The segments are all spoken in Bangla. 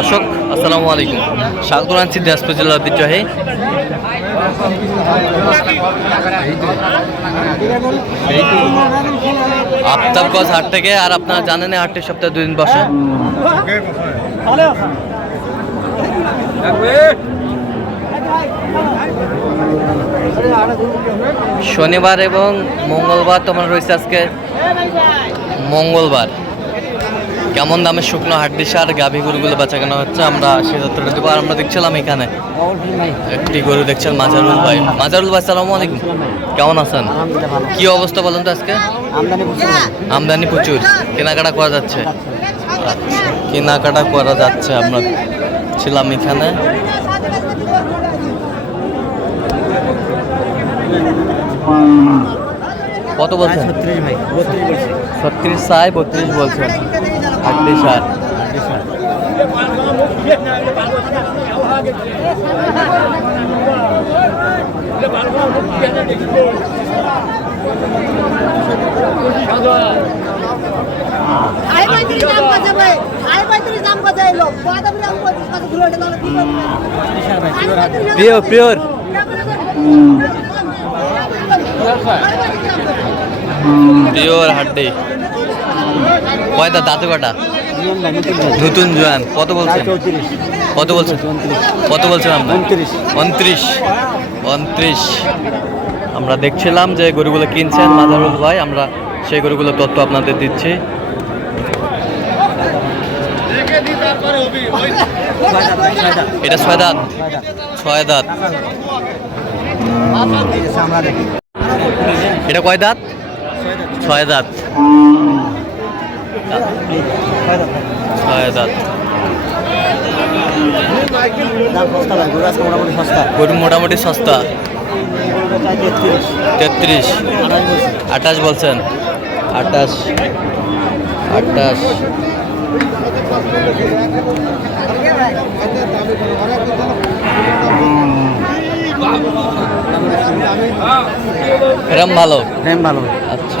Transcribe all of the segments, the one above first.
দর্শক, আসসালামু আলাইকুম। স্বাগত জানাচ্ছি দিনাজপুর জেলার ঐতিহ্যবাহী। আফতাবগঞ্জ হাট থেকে আর আপনারা জানেন হাটটি সপ্তাহে দুদিন বসে। শনিবার এবং মঙ্গলবার তোমার রয়েছে আজকে মঙ্গলবার। কেমন দামে শুকনো হাড্ডি সার গাভী গরুগুলো বেচা কেনা হচ্ছে আমরা সে তথ্যটা দেবো। আর আমরা দেখছিলাম এখানে একটি গরু দেখছেন মাজারুল ভাই। মাজারুল ভাই সালামু আলাইকুম। কেমন আছেন? কি অবস্থা বলুন তো আজকে? আমদানি প্রচুর। কেনাকাটা করা যাচ্ছে? কেনাকাটা করা যাচ্ছে আমরা ছিলাম এখানে। কত বলছেন? ছত্রিশ ভাই। ছত্রিশ সাই বত্রিশ বলছেন। হাড্ডি সার আই পঁয়ত্রিশ দাম কত ভাই। আই পঁয়ত্রিশ দাম কত এলো বাদাম দাম পঁয়ত্রিশ কত ঘুরে ওঠে তাহলে কি করবে? Pure pure. পিওর হাড্ডি। কয়টা? দাঁতে কটা নতুন জোয়ান কত বলছেন? কত বলছেন? কত বলছেন আপনার উনত্রিশ। উনত্রিশ। আমরা দেখছিলাম যে গরুগুলো কিনছেন মাজারুল ভাই আমরা সেই গরুগুলো তথ্য আপনাদের দিচ্ছি। এটা ছয় দাঁত? ছয় দাঁত। এটা কয় দাঁত। ছয় দাঁত। ছয় দাঁত সস্তা ভাই গরু মোটামুটি সস্তা। তেত্রিশ। আঠাশ বলছেন? আঠাশ। আঠাশ। এরম ভালো? র্যাম ভালো। আচ্ছা।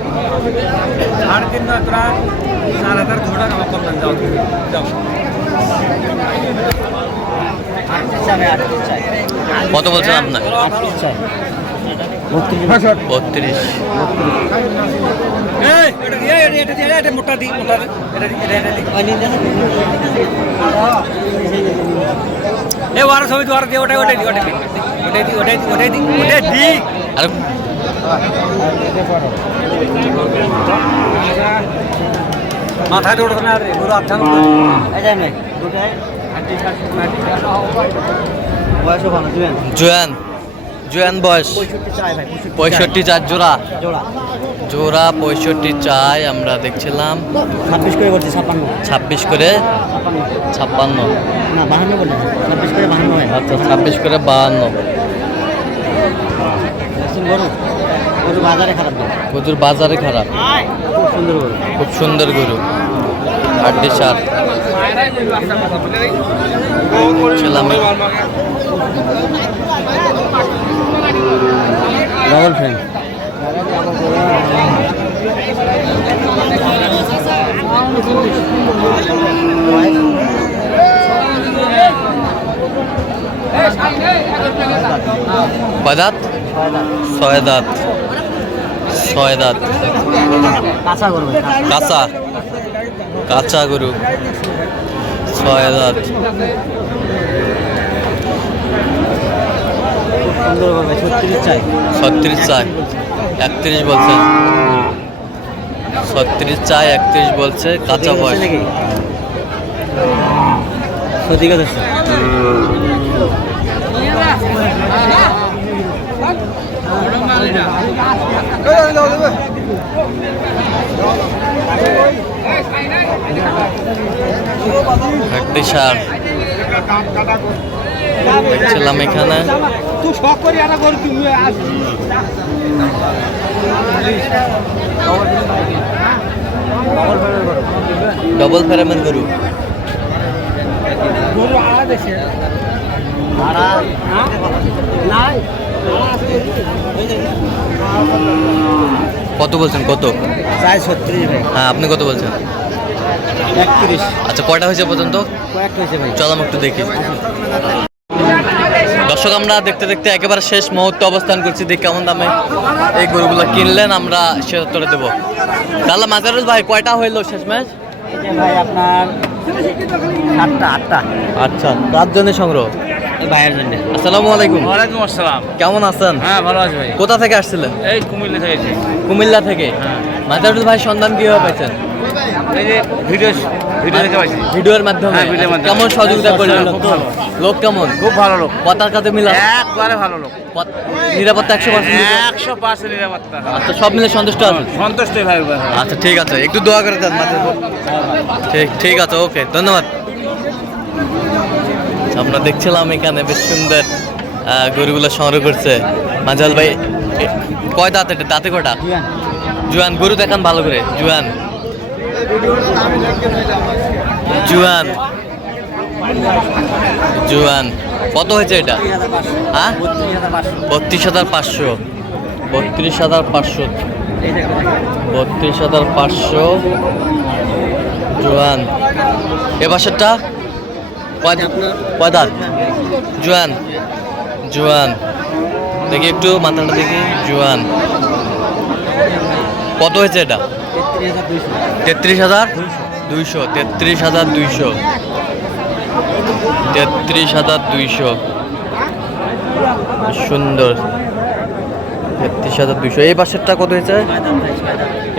তিন তোরা চার হাজার ঘোড়া আমার করলাম যাও যাও। কত বলছেন আপনার বত্রিশ। মোটা দি মোটা এ ওয়ার ছবি তো আর দি ওটাই ওটাই দি ওটাই দি ওটাই দি ওটাই দি ওটাই দি ওটাই দি। মাথায় দৌড়তো না রে পুরো আচ্ছা জোয়ান? জোয়ান বয়স। পঁয়ষট্টি চার জোড়া। জোড়া। পঁয়ষট্টি চাই আমরা দেখছিলাম। ছাব্বিশ করে বলছি ছাপ্পান্ন। ছাব্বিশ করে? ছাপ্পান্ন। ছাপ্পান্ন। বাহান্ন ছাব্বিশ করে বাহান্ন আচ্ছা ছাব্বিশ করে বাহান্ন। গরু গরু? বাজারে খারাপ প্রচুর বাজারে খারাপ। খুব সুন্দর গরু। খুব সুন্দর গরু। হাড্ডি সার। ছিলাম ডবল ফ্রেম কয় দাঁত ছয় দাঁত। ছয় দাঁত। কাঁচা কাঁচা। গরু। ছয় দাঁত। ছত্রিশ চাই একত্রিশ বলছে। ছত্রিশ চাই একত্রিশ বলছে। কাঁচা বয়স। সত্যি কথা হাড্ডি সার দেখছিলাম এখানে। ডবল ফেরামেন গরু গরু আড়া কত বলছেন? কত? প্রায় ছত্রিশ হ্যাঁ আপনি কত বলছেন? একত্রিশ। আচ্ছা কয়টা হয়েছে পর্যন্ত? চল আমি একটু দেখি। দর্শক আমরা দেখতে দেখতে একেবারে শেষ মুহূর্তে অবস্থান করছি। দেখি কেমন দামে এই গরুগুলো কিনলেন আমরা সে উত্তরে দেবো। তাহলে মাজারুল ভাই কয়টা হইল শেষ ম্যাচ? ভাই আপনার আটটা। আচ্ছা তার জন্য সংগ্রহ? ভাইয়ের জন্য। আসসালামু আলাইকুম। ওয়ালাইকুম আসসালাম। কেমন আছেন? হ্যাঁ ভালো আছি ভাই। কোথা থেকে আসছিলেন? এই কুমিল্লা থেকে। কুমিল্লা থেকে। হ্যাঁ। মাজারুল ভাই সন্ধান কীভাবে পাইছেন? ভিডিও ভিডিও দেখে পাইছি ভিডিওর মাধ্যমে। হ্যাঁ, ভিডিওর মাধ্যমে। কেমন সহযোগিতা করলেন লোক? কেমন? খুব ভালো লোক। কথার কাছে মিলা একবারে ভালো লোক। নিরাপত্তা একশো পার্সেন্ট একশো পার্সেন্ট নিরাপত্তা। আচ্ছা সব মিলে সন্তুষ্ট আছেন? সন্তুষ্ট ভাই ভাই আচ্ছা ঠিক আছে। একটু দোয়া করে দেন মাথার ঠিক ঠিক আছে ওকে ধন্যবাদ। আচ্ছা, আমরা দেখছিলাম এখানে বেশ সুন্দর গরুগুলো সংগ্রহ করছে। মাজাল ভাই কয় দাঁত এটা? দাঁতে কটা জুয়ান গরু দেখান ভালো করে জুয়ান। জুয়ান। জুয়ান। কত হয়েছে এটা? হ্যাঁ? বত্রিশ হাজার পাঁচশো। বত্রিশ হাজার পাঁচশো। বত্রিশ হাজার পাঁচশো। জোয়ান। এ বাসারটা কয় কয় দাঁত? জোয়ান। জোয়ান। দেখি একটু মাথাটা দেখি। জোয়ান। কত হয়েছে এটা? তেত্রিশ হাজার? দুইশো। তেত্রিশ হাজার দুইশো। তেত্রিশ হাজার দুইশো। সুন্দর। তেত্রিশ হাজার দুইশো। এই পাশেরটা কত হয়েছে?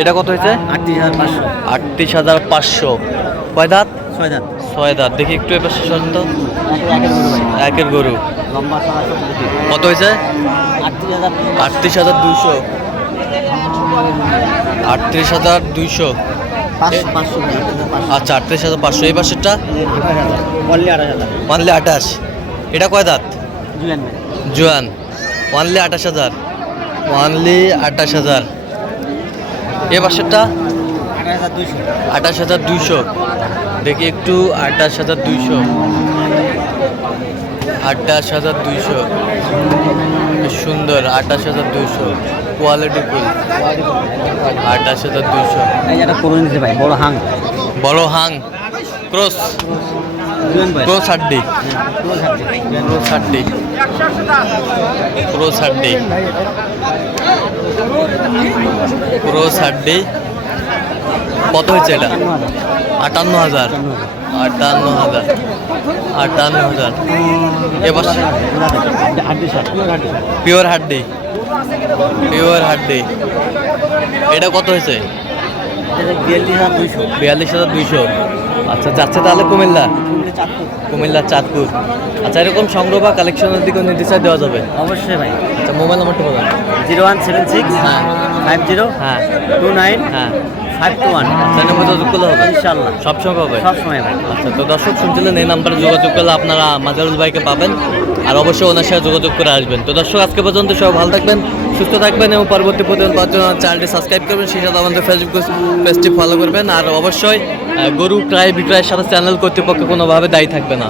এটা কত হয়েছে? আটত্রিশ হাজার পাঁচশো। আটত্রিশ হাজার পাঁচশো। কয় দাঁত? ছয় দাঁত। ছয় দাঁত। দেখি একটু এবার শুনুন তো। একের গরু কত হয়েছে? আটত্রিশ হাজার আটত্রিশ হাজার দুইশো। আটত্রিশ হাজার দুইশো। আচ্ছা আটত্রিশ হাজার পাঁচশো। এই পাশেরটা? ওয়ানলি আঠাশ এটা কয় দাঁত? জুয়েন ওয়ানলি আঠাশ হাজার। ওয়ানলি আঠাশ হাজার। এ পাশেরটা? আঠাশ হাজার দুইশো। দেখি একটু আঠাশ হাজার দুইশো। আঠাশ হাজার দুইশো। বেশ সুন্দর আঠাশ হাজার দুইশো। Quality full. আঠাশ হাজার দুইশো। এটা যে নিতে ভাই বড় হাং। বড় হাং। ক্রস ক্রস হাড্ডি। ক্রস হাড্ডি ক্রস হাড্ডি। ক্রস হাড্ডি। কত হয়েছে এটা? আটান্ন হাজার। আটান্ন হাজার। আটান্ন হাজার। এবার পিওর হাড্ডি পিওর হাড্ডি এটা কত হয়েছে? বিয়াল্লিশ হাজার দুইশো। আচ্ছা যাচ্ছে তাহলে কুমিল্লা? কুমিল্লা চাঁদপুর। আচ্ছা এরকম সংগ্রহ বা কালেকশনের দিকেও নির্দেশায় দেওয়া যাবে? অবশ্যই ভাই। আচ্ছা মোবাইল নাম্বারটা বলেন জিরো ওয়ান সেভেন সিক্স হ্যাঁ। ফাইভ জিরো হ্যাঁ। টু নাইন হ্যাঁ। ফাইভ টু ওয়ান সেটার মধ্যে যোগ করলে হবে ইনশাল্লাহ সবসময় পাবে সবসময় ভাই আচ্ছা তো দর্শক শুনছিলেন এই নাম্বারে যোগাযোগ করলে আপনারা মাজারুল ভাইকে পাবেন আর অবশ্যই ওনার সাথে যোগাযোগ করে আসবেন। তো দর্শক আজকে পর্যন্ত সবাই ভালো থাকবেন সুস্থ থাকবেন এবং পরবর্তী প্রতিদিন পাওয়ার জন্য চ্যানেলটি সাবস্ক্রাইব করবেন সেই সাথে আমাদের ফেসবুক পেজটি ফলো করবেন আর অবশ্যই গরু ক্রয় বিক্রয়ের সাথে চ্যানেল কর্তৃপক্ষ কোনোভাবে দায়ী থাকবে না।